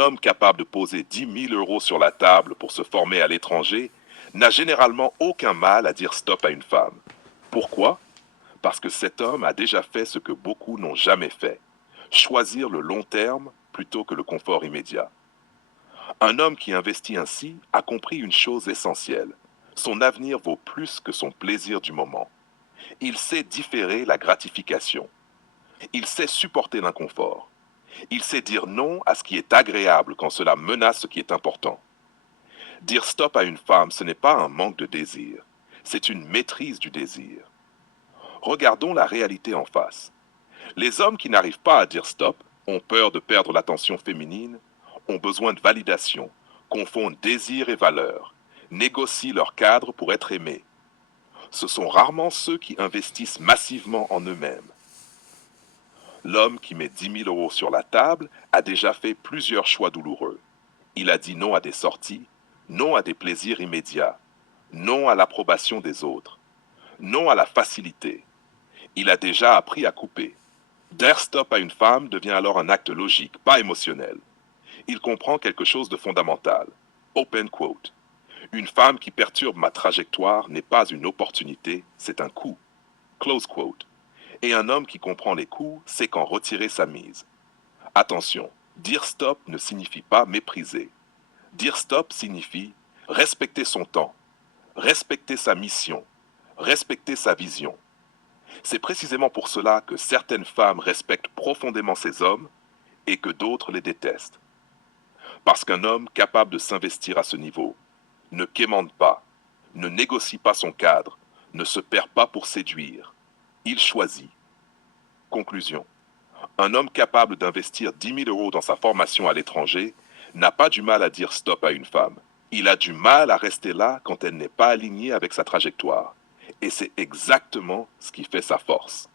homme capable de poser 10 000 € sur la table pour se former à l'étranger n'a généralement aucun mal à dire stop à une femme. Pourquoi? Parce que cet homme a déjà fait ce que beaucoup n'ont jamais fait, choisir le long terme plutôt que le confort immédiat. Un homme qui investit ainsi a compris une chose essentielle. Son avenir vaut plus que son plaisir du moment. Il sait différer la gratification. Il sait supporter l'inconfort. Il sait dire non à ce qui est agréable quand cela menace ce qui est important. Dire stop à une femme, ce n'est pas un manque de désir, c'est une maîtrise du désir. Regardons la réalité en face. Les hommes qui n'arrivent pas à dire stop ont peur de perdre l'attention féminine, ont besoin de validation, confondent désir et valeur, négocient leur cadre pour être aimés. Ce sont rarement ceux qui investissent massivement en eux-mêmes. L'homme qui met 10 000 € sur la table a déjà fait plusieurs choix douloureux. Il a dit non à des sorties, non à des plaisirs immédiats, non à l'approbation des autres, non à la facilité. Il a déjà appris à couper. Dire stop à une femme devient alors un acte logique, pas émotionnel. Il comprend quelque chose de fondamental. Open quote. Une femme qui perturbe ma trajectoire n'est pas une opportunité, c'est un coup. Close quote. Et un homme qui comprend les coups sait quand retirer sa mise. Attention, dire stop ne signifie pas mépriser. Dire stop signifie respecter son temps, respecter sa mission, respecter sa vision. C'est précisément pour cela que certaines femmes respectent profondément ces hommes et que d'autres les détestent. Parce qu'un homme capable de s'investir à ce niveau ne quémande pas, ne négocie pas son cadre, ne se perd pas pour séduire. Il choisit. Conclusion. Un homme capable d'investir 10 000 € dans sa formation à l'étranger n'a pas du mal à dire stop à une femme. Il a du mal à rester là quand elle n'est pas alignée avec sa trajectoire. Et c'est exactement ce qui fait sa force.